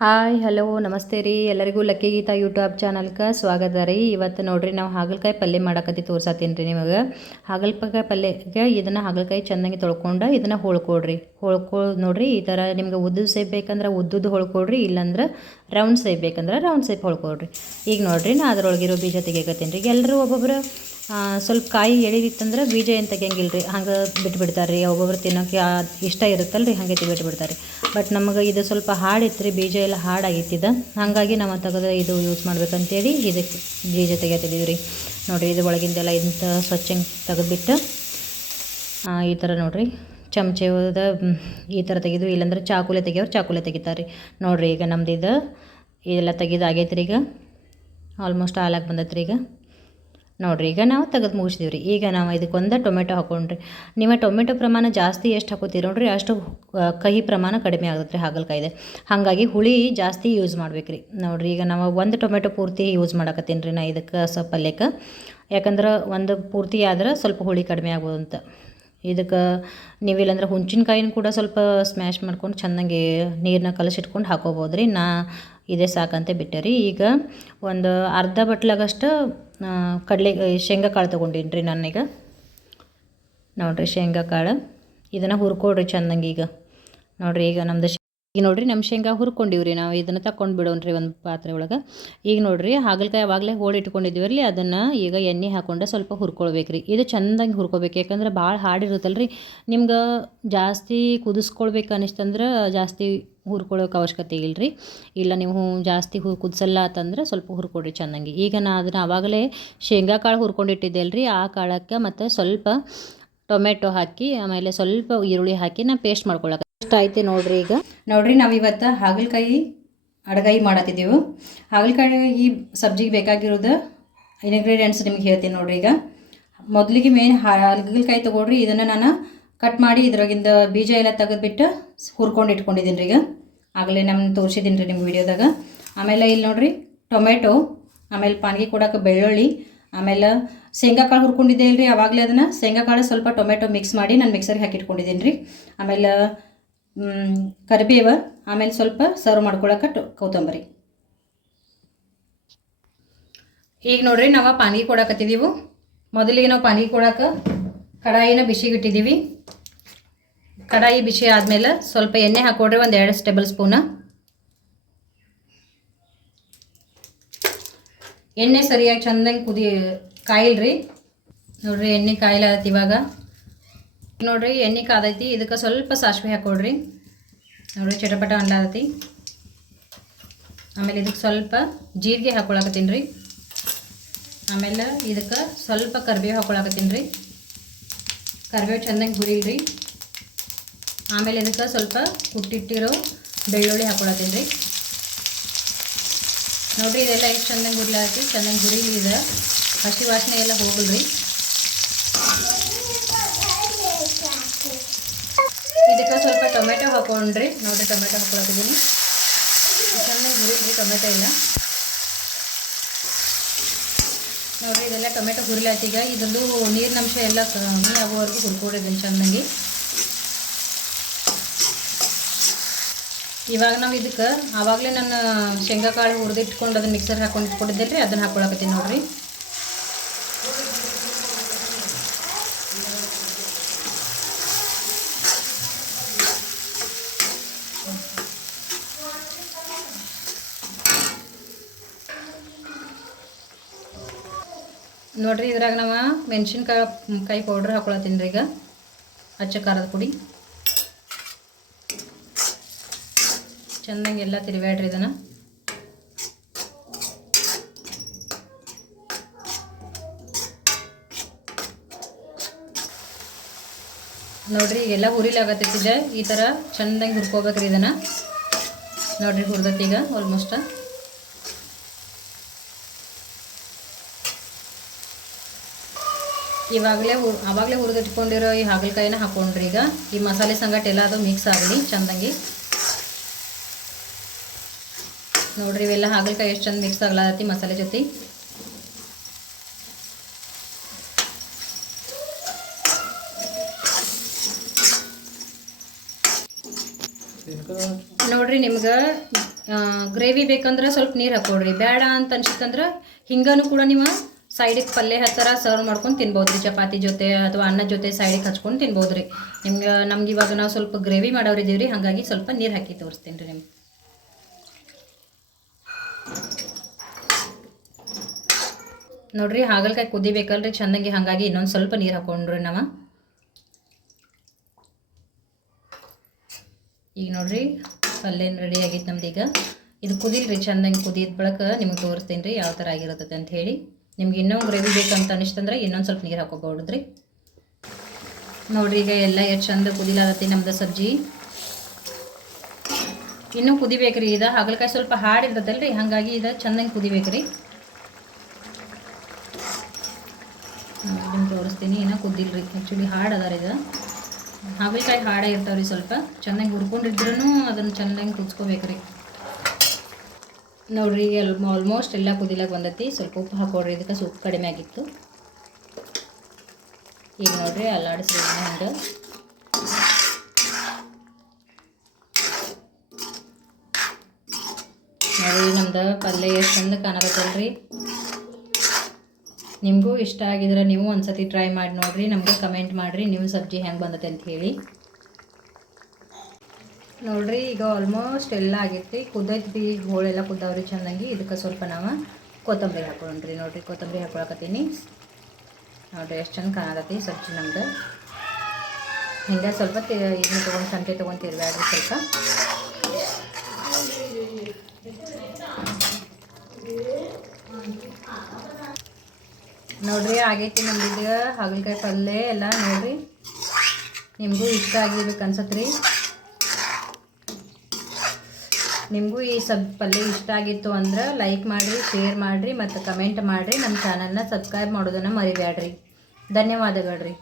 Hi hello ನಮಸ್ತೆ ರೀ. ಎಲ್ಲರಿಗೂ ಲಕ್ಕಿ ಗೀತಾ ಯೂಟ್ಯೂಬ್ ಚಾನಲ್ಗೆ ಸ್ವಾಗತ ರೀ. ಇವತ್ತು ನೋಡ್ರಿ ನಾವು ಹಾಗಲಕಾಯಿ ಪಲ್ಯ ಮಾಡಕತ್ತಿ ತೋರ್ಸತ್ತೀನಿ ರೀ ನಿಮಗೆ. ಹಾಗಲಕಾಯಿ ಪಲ್ಯಗೆ ಇದನ್ನು ಹಾಗಲಕಾಯಿ ಚೆನ್ನಾಗಿ ತೊಳ್ಕೊಂಡು ಇದನ್ನು ಹೊಳ್ಕೊಡ್ರಿ ಹೋಳ್ಕೊ ನೋಡ್ರಿ ಈ ಥರ ನಿಮ್ಗೆ ಉದ್ದು ಸೇಪ್ ಬೇಕಂದ್ರೆ ಉದ್ದುದ್ದು ಹೊಳ್ಕೊಡ್ರಿ ಇಲ್ಲಾಂದ್ರೆ ರೌಂಡ್ ಸೇಪ್ ಬೇಕಂದ್ರೆ ರೌಂಡ್ ಸೇಪ್ ಹೊಳ್ಕೊಡ್ರಿ ಈಗ ನೋಡಿರಿ ನಾ ಅದ್ರೊಳಗಿರೋ ಬೀಜ ತೆಗಿಯಕತ್ತೀನಿ ರೀ. ಎಲ್ಲರೂ ಒಬ್ಬೊಬ್ರು ಆ, ಸ್ವಲ್ಪ ಕಾಯಿ ಎಳಿದಿತ್ತಂದ್ರೆ ಬೀಜ ಏನು ತೆಗಿಯಂಗಿಲ್ಲ ರೀ ಹಂಗೆ ಬಿಟ್ಬಿಡ್ತಾರೆ ರೀ ಒಬ್ಬೊಬ್ರು ತಿನ್ನೋಕೆ ಇಷ್ಟ ಇರುತ್ತಲ್ಲ ರೀ ಹಾಗೆ ಬಿಟ್ಬಿಡ್ತಾರೆ ಬಟ್ ನಮಗೆ ಇದು ಸ್ವಲ್ಪ ಹಾಡಿತ್ತು ರೀ ಬೀಜ ಎಲ್ಲ ಹಾಡಾಗಿತ್ತಿದ ಹಾಗಾಗಿ ನಾವು ತೆಗೆದು ಇದು ಯೂಸ್ ಮಾಡ್ಬೇಕಂತೇಳಿ ಇದಕ್ಕೆ ಬೀಜ ತೆಗಿಯತ್ತಿದ್ದೀವಿ ರೀ ನೋಡಿರಿ ಇದು ಒಳಗಿಂದೆಲ್ಲ ಇಂಥ ಸ್ವಚ್ಛ ತೆಗೆದುಬಿಟ್ಟು ಈ ಥರ ನೋಡಿರಿ. ಚಮಚೆ ಈ ಥರ ತೆಗೆದು ಇಲ್ಲಾಂದ್ರೆ ಚಾಕುಲೆ ತೆಗಿಯೋರು ಚಾಕುಲೆ ತೆಗಿತಾರೆ ರೀ ನೋಡಿರಿ ಈಗ ನಮ್ದು ಇದು ಇದೆಲ್ಲ ತೆಗೆದು ಆಗೈತೆ ರೀ ಈಗ. ಆಲ್ಮೋಸ್ಟ್ ಹಾಲಾಗಿ ಬಂದೈತ್ರಿ ಈಗ. ನೋಡಿರಿ, ಈಗ ನಾವು ತೆಗೆದು ಮುಗಿಸಿದೀವಿ ರೀ ಈಗ ನಾವು ಇದಕ್ಕೊಂದು ಟೊಮೆಟೊ ಹಾಕೊಂಡ್ರಿ. ನಿಮ್ಮ ಟೊಮೆಟೊ ಪ್ರಮಾಣ ಜಾಸ್ತಿ ಎಷ್ಟು ಹಾಕೋತೀರಿ ನೋಡ್ರಿ, ಅಷ್ಟು ಕಹಿ ಪ್ರಮಾಣ ಕಡಿಮೆ ಆಗುತ್ತೆ ರೀ ಹಾಗಲಕಾಯಿದೆ. ಹಾಗಾಗಿ ಹುಳಿ ಜಾಸ್ತಿ ಯೂಸ್ ಮಾಡ್ಬೇಕು ರೀ ನೋಡಿರಿ, ಈಗ ನಾವು ಒಂದು ಟೊಮೆಟೊ ಪೂರ್ತಿ ಯೂಸ್ ಮಾಡಕತ್ತೀನಿ ರೀ ನಾ ಇದಕ್ಕೆ ಸ್ವಲ್ಪ ಪಲ್ಯಕ್ಕೆ ಯಾಕಂದ್ರೆ ಒಂದು ಪೂರ್ತಿ ಆದ್ರೆ ಸ್ವಲ್ಪ ಹುಳಿ ಕಡಿಮೆ ಆಗ್ಬೋದು ಅಂತ ಇದಕ್ಕೆ ನೀವಿಲ್ಲಾಂದ್ರೆ ಹುಂಚಿನಕಾಯಿನ ಕೂಡ ಸ್ವಲ್ಪ ಸ್ಮ್ಯಾಶ್ ಮಾಡ್ಕೊಂಡು ಚೆನ್ನಾಗಿ ನೀರನ್ನ ಕಲಸಿಟ್ಕೊಂಡು ಹಾಕೋಬೋದು ರೀ ನಾ ಇದೇ ಸಾಕಂತೆ ಬಿಟ್ಟೆ ರೀ ಈಗ ಒಂದು ಅರ್ಧ ಬಟ್ಲಾಗಷ್ಟು ಕಡಲೆ ಶೇಂಗಾ ಕಾಳು ತೊಗೊಂಡೀನಿ ರೀ ನಾನೀಗ. ನೋಡಿರಿ ಶೇಂಗಾ ಕಾಳು. ಇದನ್ನು ಹುರ್ಕೊಡ್ರಿ ಚೆಂದಂಗೆ ಈಗ ನೋಡಿರಿ ಈಗ ನಮ್ದು ಶೇ- ಈಗ ನೋಡಿರಿ ನಮ್ಮ ಶೇಂಗಾ ಹುರ್ಕೊಂಡಿವ್ರಿ ನಾವು. ಇದನ್ನು ತಕೊಂಡು ಬಿಡೋಣ್ರಿ ಒಂದು ಪಾತ್ರೆ ಒಳಗೆ. ಈಗ ನೋಡ್ರಿ ಹಾಗಲಕಾಯಿ ಆವಾಗಲೇ ರೀ ಅದನ್ನು ಈಗ ಎಣ್ಣೆ ಹಾಕೊಂಡು ಸ್ವಲ್ಪ ಹುರ್ಕೊಳ್ಬೇಕು ರೀ ಇದು ಚೆಂದಾಗಿ ಹುರ್ಕೋಬೇಕು. ಯಾಕಂದ್ರೆ ಭಾಳ ಹಾಡಿರುತ್ತಲ್ಲ ರೀ ನಿಮ್ಗೆ ಜಾಸ್ತಿ ಕುದಿಸ್ಕೊಳ್ಬೇಕು ಅನಿಸ್ತಂದ್ರೆ ಜಾಸ್ತಿ ಹುರ್ಕೊಳ್ಳೋಕೆ ಅವಶ್ಯಕತೆ ಇಲ್ಲ ರೀ ಇಲ್ಲ ನೀವು ಜಾಸ್ತಿ ಹು ಕುದಿಸಲ್ಲ ಅಂತಂದ್ರೆ ಸ್ವಲ್ಪ ಹುರ್ಕೊಡ್ರಿ ಚೆನ್ನಾಗಿ. ಈಗ ನಾ ಅದನ್ನು ಆವಾಗಲೇ ಶೇಂಗಾ ಕಾಳು ಹುರ್ಕೊಂಡಿಟ್ಟಿದ್ದೆ ಅಲ್ರಿ ಆ ಕಾಳಕ್ಕೆ ಮತ್ತು ಸ್ವಲ್ಪ ಟೊಮೆಟೊ ಹಾಕಿ, ಆಮೇಲೆ ಸ್ವಲ್ಪ ಈರುಳ್ಳಿ ಹಾಕಿ ನಾ ಪೇಸ್ಟ್ ಮಾಡ್ಕೊಳಕ್ಕೆ ಇಷ್ಟ ಐತೆ ನೋಡ್ರಿ ಈಗ? ನೋಡ್ರಿ ನಾವು ಇವತ್ತು ಹಾಗಲಕಾಯಿ ಅಡಗಾಯಿ ಮಾಡತ್ತಿದ್ದೆವು ಹಾಗಲಕಾಯಿ ಈ ಸಬ್ಜಿಗೆ ಬೇಕಾಗಿರೋದು ಇನ್ಗ್ರೀಡಿಯೆಂಟ್ಸ್ ನಿಮ್ಗೆ ಹೇಳ್ತೀನಿ ನೋಡ್ರಿ ಈಗ. ಮೊದಲಿಗೆ ಮೇನ್ ಹಾಗಲಕಾಯಿ ತೊಗೊಳ್ರಿ ಇದನ್ನು ನಾನು ಕಟ್ ಮಾಡಿ ಇದ್ರಾಗಿಂದ ಬೀಜ ಎಲ್ಲ ತೆಗೆದ್ಬಿಟ್ಟು ಹುರ್ಕೊಂಡು ಇಟ್ಕೊಂಡಿದ್ದೀನಿ ರೀ ಈಗ. ಆಗಲೇ ನಮ್ಮ ತೋರಿಸಿದ್ದೀನಿ ರೀ ನಿಮ್ಮ ವಿಡಿಯೋದಾಗ. ಆಮೇಲೆ ಇಲ್ಲಿ ನೋಡಿರಿ, ಟೊಮೆಟೊ, ಆಮೇಲೆ ಪಾನ್ಗಿ ಕೊಡೋಕೆ ಬೆಳ್ಳುಳ್ಳಿ, ಆಮೇಲೆ ಶೇಂಗಾ ಕಾಳು ಹುರ್ಕೊಂಡಿದ್ದೆ ಇಲ್ರಿ, ಆವಾಗಲೇ ಅದನ್ನು ಶೇಂಗಾ ಕಾಳು ಸ್ವಲ್ಪ ಟೊಮೆಟೊ ಮಿಕ್ಸ್ ಮಾಡಿ ನಾನು ಮಿಕ್ಸರ್ಗೆ ಹಾಕಿಟ್ಕೊಂಡಿದ್ದೀನಿ ರೀ. ಆಮೇಲೆ ಕರಿಬೇವ, ಆಮೇಲೆ ಸ್ವಲ್ಪ ಸರ್ವ್ ಮಾಡ್ಕೊಳಕ್ಕೆ ಟೊ, ಕೊತ್ತಂಬರಿ. ಈಗ ನೋಡ್ರಿ ನಾವು ಪಾನ್ಗಿ ಕೊಡಕತ್ತಿದ್ದೀವಿ ಮೊದಲಿಗೆ ನಾವು ಪಾನ್ಗಿ ಕೊಡಕ್ಕೆ ಕಡಾಯಿನ ಬಿಸಿಗಿಟ್ಟಿದ್ದೀವಿ. ಕಡಾಯಿ ಬಿಸಿ ಆದಮೇಲೆ ಸ್ವಲ್ಪ ಎಣ್ಣೆ ಹಾಕೊಡ್ರಿ ಒಂದು ಎರಡು ಟೇಬಲ್ ಸ್ಪೂನ. ಎಣ್ಣೆ ಸರಿಯಾಗಿ ಚೆಂದಂಗೆ ಕುದಿ ಕಾಯಿಲ್ರಿ. ನೋಡ್ರಿ ಎಣ್ಣೆ ಕಾಯಿಲಾಗತ್ತೆ ಇವಾಗ. ನೋಡ್ರಿ ಎಣ್ಣೆ ಕಾದೈತಿ, ಇದಕ್ಕೆ ಸ್ವಲ್ಪ ಸಾಸಿವೆ ಹಾಕೊಡ್ರಿ ನೋಡ್ರಿ ಚಟಪಟ ಅನ್ಲಾದತಿ ಆಮೇಲೆ ಇದಕ್ಕೆ ಸ್ವಲ್ಪ ಜೀರಿಗೆ ಹಾಕೊಳಕತ್ತೀನಿ ರೀ. ಆಮೇಲೆ ಇದಕ್ಕೆ ಸ್ವಲ್ಪ ಕರಿಬೇವು ಹಾಕೊಳಕತ್ತೀನಿ ರೀ. ಕರಿಬೇವು ಚೆನ್ನಾಗಿ ಹುರಿಲ್ರಿ. ಆಮೇಲೆ ಇದಕ್ಕೆ ಸ್ವಲ್ಪ ಕುಟ್ಟಿಟ್ಟಿರೋ ಬೆಳ್ಳುಳ್ಳಿ ಹಾಕೊಳತ್ತೀನಿ ರೀ ನೋಡ್ರಿ ಇದೆಲ್ಲ ಎಷ್ಟು ಚೆನ್ನಾಗಿ ಹುರಿಲಾತಿ, ಚೆನ್ನಾಗಿ ಹುರಿಲಿ ಇದೆ. ಹಸಿ ವಾಸನೆ ಎಲ್ಲ ಹೋಗಲ್ರಿ. ಇದಕ್ಕೆ ಸ್ವಲ್ಪ ಟೊಮೆಟೊ ಹಾಕೊಂಡ್ರಿ. ನೋಡಿರಿ ಟೊಮೆಟೊ ಹಾಕೊಳತ್ತಿದ್ದೀನಿ ಚೆನ್ನಾಗಿ ಹುರಿಲ್ರಿ ಟೊಮೆಟೊ ಎಲ್ಲ. ನೋಡ್ರಿ, ಇದೆಲ್ಲ ಟೊಮೆಟೊ ಹುರಿಲಾತೀಗ ಇದೊಂದು ನೀರಿನ ಅಂಶ ಎಲ್ಲ ಕಮ್ಮಿ ಆಗೋವರೆಗೂ ಹುರ್ಕೊಡಿದ್ದೀನಿ ಚೆನ್ನಾಗಿ ಇವಾಗ ನಾವು ಇದಕ್ಕೆ ಆವಾಗಲೇ ನಾನು ಶೇಂಗಾಕಾಳು ಹುರಿದಿಟ್ಕೊಂಡು ಅದನ್ನ ಮಿಕ್ಸರ್ ಹಾಕೊಂಡು ಇಟ್ಕೊಂಡಿದ್ದೆ ರೀ ಅದನ್ನು ಹಾಕ್ಕೊಳಕತ್ತೀನಿ ನೋಡ್ರಿ. ನೋಡ್ರಿ ಇದ್ರಾಗ ನಾವು ಮೆಣಸಿನ್ಕಾಯಿ ಕಾಯಿ ಪೌಡ್ರ್ ಹಾಕೊಳತ್ತೀನಿ ರೀ ಈಗ. ಹಚ್ಚ ಖಾರದ ಪುಡಿ. ಚೆನ್ನಾಗಿ ಎಲ್ಲ ತಿರುಗಾಡ್ರಿ ಇದನ್ನು. ನೋಡ್ರಿ ಎಲ್ಲ ಹುರಿಲಾಗತ್ತೈತಿದೆ ಈ ಥರ ಚೆಂದಾಗಿ ಹುರ್ಕೋಬೇಕ್ರಿ ಇದನ್ನು. ನೋಡ್ರಿ ಹುರ್ದೈತಿ ಈಗ ಆಲ್ಮೋಸ್ಟ್ ಇವಾಗಲೇ ಆವಾಗಲೇ ಹುರಿದಿಟ್ಕೊಂಡಿರೋ ಈ ಹಾಗಲಕಾಯಿನ ಹಾಕೊಂಡ್ರಿ ಈಗ. ಈ ಮಸಾಲೆ ಸಂಗಟ ಎಲ್ಲ ಅದು ಮಿಕ್ಸ್ ಆಗಲಿ, ಚೆಂದಂಗೆ. ನೋಡ್ರಿ ಇವೆಲ್ಲ ಹಾಗಲಕಾಯಿ ಎಷ್ಟು ಚಂದ ಮಿಕ್ಸ್ ಆಗ್ಲಾತಿ ಮಸಾಲೆ ಜೊತೆ. ನೋಡ್ರಿ ನಿಮ್ಗೆ ಗ್ರೇವಿ ಬೇಕಂದ್ರೆ ಸ್ವಲ್ಪ ನೀರು ಹಾಕೊಡ್ರಿ ಬೇಡ ಅಂತ ಅನ್ಸಿತ್ತಂದ್ರೆ ಹಿಂಗನು ಕೂಡ ನೀವು ಸೈಡಿಗೆ ಪಲ್ಯ ಹತ್ತರ ಸರ್ವ್ ಮಾಡ್ಕೊಂಡು ತಿನ್ಬೋದು ರೀ ಚಪಾತಿ ಜೊತೆ ಅಥವಾ ಅನ್ನ ಜೊತೆ ಸೈಡಿಗೆ ಹಚ್ಕೊಂಡು ತಿನ್ಬೋದು ರೀ ನಿಮ್ಗೆ, ನಮ್ಗೆ ಇವಾಗ ನಾವು ಸ್ವಲ್ಪ ಗ್ರೇವಿ ಮಾಡೋರಿದ್ದೀವಿ ರೀ ಹಾಗಾಗಿ ಸ್ವಲ್ಪ ನೀರು ಹಾಕಿ ತೋರಿಸ್ತೀನಿ ರೀ ನಿಮ್ಗೆ. ನೋಡ್ರಿ, ಹಾಗಲ್ಕಾಯಿ ಕುದಿಬೇಕಲ್ರಿ. ಚೆನ್ನಾಗಿ ಹಾಗಾಗಿ ಇನ್ನೊಂದು ಸ್ವಲ್ಪ ನೀರು ಹಾಕೊಂಡ್ರಿ ನಾವು. ಈಗ ನೋಡ್ರಿ ಪಲ್ಯ ರೆಡಿ ಆಗೈತೆ ನಮ್ದು ಈಗ ಇದು ಕುದಿಲ್ರಿ, ಚೆಂದಂಗೆ ಕುದಿದ ಬಳಕ ನಿಮ್ಗೆ ತೋರಿಸ್ತೀನಿ ರೀ ಯಾವ ಥರ ಆಗಿರತ್ತೆ ಅಂತ ಹೇಳಿ. ನಿಮ್ಗೆ ಇನ್ನೂ ಗ್ರೇವಿ ಬೇಕಂತ ಅನಿಸ್ತಂದ್ರೆ ಇನ್ನೊಂದು ಸ್ವಲ್ಪ ನೀರು ಹಾಕೋಬೋಡ್ರಿ ನೋಡ್ರಿ ಈಗ ಎಲ್ಲ ಎಷ್ಟು ಚಂದ ಕುದಿಲಾಗತ್ತೆ ನಮ್ದು ಸಬ್ಜಿ. ಇನ್ನೂ ಕುದಿಬೇಕ್ರಿ, ಇದು ಹಾಗಲಕಾಯಿ ಸ್ವಲ್ಪ ಹಾಡಿರ್ತದಲ್ರಿ, ಹಾಗಾಗಿ ಇದು ಚೆಂದಂಗೆ ಕುದಿಬೇಕ್ರಿ. ತೋರಿಸ್ತೀನಿ ಏನೋ ಕುದ್ದಿಲ್ರಿ ಆ್ಯಕ್ಚುಲಿ ಹಾಡು ಅದಾರ ಇದು. ಹಾಗಲಕಾಯಿ ಹಾಡೇ ಇರ್ತಾವ್ರಿ ಸ್ವಲ್ಪ ಚೆನ್ನಾಗಿ ಹುರ್ಕೊಂಡಿದ್ರೂ ಅದನ್ನು ಚೆನ್ನಾಗಿ ಕುದಿಸ್ಕೋಬೇಕ್ರಿ. ನೋಡ್ರಿ, ಎಲ್ ಆಲ್ಮೋಸ್ಟ್ ಎಲ್ಲ ಕುದಿಲಾಗ ಬಂದೈತಿ. ಸ್ವಲ್ಪ ಉಪ್ಪು ಹಾಕೊಡ್ರಿ ಇದಕ್ಕೆ ಸ್ವಲ್ಪ ಕಡಿಮೆ ಆಗಿತ್ತು. ಈಗ ನೋಡ್ರಿ, ಅಲ್ಲಾಡಿಸ್ರಿ ಹಂಗೆ. ನೋಡ್ರಿ, ನಮ್ದು ಪಲ್ಯ ಎಷ್ಟು ಚಂದ ಕಾಣಕತ್ತಲ್ರಿ. ನಿಮಗೂ ಇಷ್ಟ ಆಗಿದ್ರೆ ನೀವು ಒಂದ್ಸತಿ ಟ್ರೈ ಮಾಡಿ ನೋಡ್ರಿ, ನಮಗೆ ಕಮೆಂಟ್ ಮಾಡಿರಿ ನೀವು ಸಬ್ಜಿ ಹೆಂಗೆ ಬಂದತೆ ಅಂತ ಹೇಳಿ. ನೋಡ್ರಿ, ಈಗ ಆಲ್ಮೋಸ್ಟ್ ಎಲ್ಲ ಆಗೈತಿ ಕುದೈತಿ ಹೋಳೆಲ್ಲ ಕುದ್ದಾವ್ರಿ ಚೆನ್ನಾಗಿ. ಇದಕ್ಕೆ ಸ್ವಲ್ಪ ನಾವು ಕೊತ್ತಂಬರಿ ಹಾಕೊಂಡ್ರಿ ನೋಡ್ರಿ. ಕೊತ್ತಂಬರಿ ಹಾಕೊಳಕತ್ತೀನಿ. ನೋಡ್ರಿ, ಎಷ್ಟು ಚಂದ ಕಾಣಕತ್ತಿ ಸ್ವಚ್ಛ ನಮ್ದು. ಹಿಂಗೆ ಸ್ವಲ್ಪ ಇದನ್ನ ತೊಗೊಂಡು ಸಂತೆ ತೊಗೊಂಡು ಸ್ವಲ್ಪ. ನೋಡ್ರಿ, ಆಗೈತಿ ನಮ್ದು ಹಾಗಲಕಾಯಿ ಪಲ್ಯ ಎಲ್ಲ ನೋಡ್ರಿ. ನಿಮಗೂ ಇಷ್ಟ ಆಗಿರ್ಬೇಕು ಅನ್ಸತ್ರಿ. ನಿಮಗೂ ಈ ಸಬ್ ಪಲ್ಯ ಇಷ್ಟ ಆಗಿತ್ತು ಅಂದ್ರೆ ಲೈಕ್ ಮಾಡಿರಿ ಶೇರ್ ಮಾಡಿರಿ ಮತ್ತು ಕಮೆಂಟ್ ಮಾಡಿರಿ. ನಮ್ಮ ಚಾನಲ್ನ ಸಬ್ಸ್ಕ್ರೈಬ್ ಮಾಡೋದನ್ನು ಮರಿಬೇಡ್ರಿ ಧನ್ಯವಾದಗಳು ರೀ.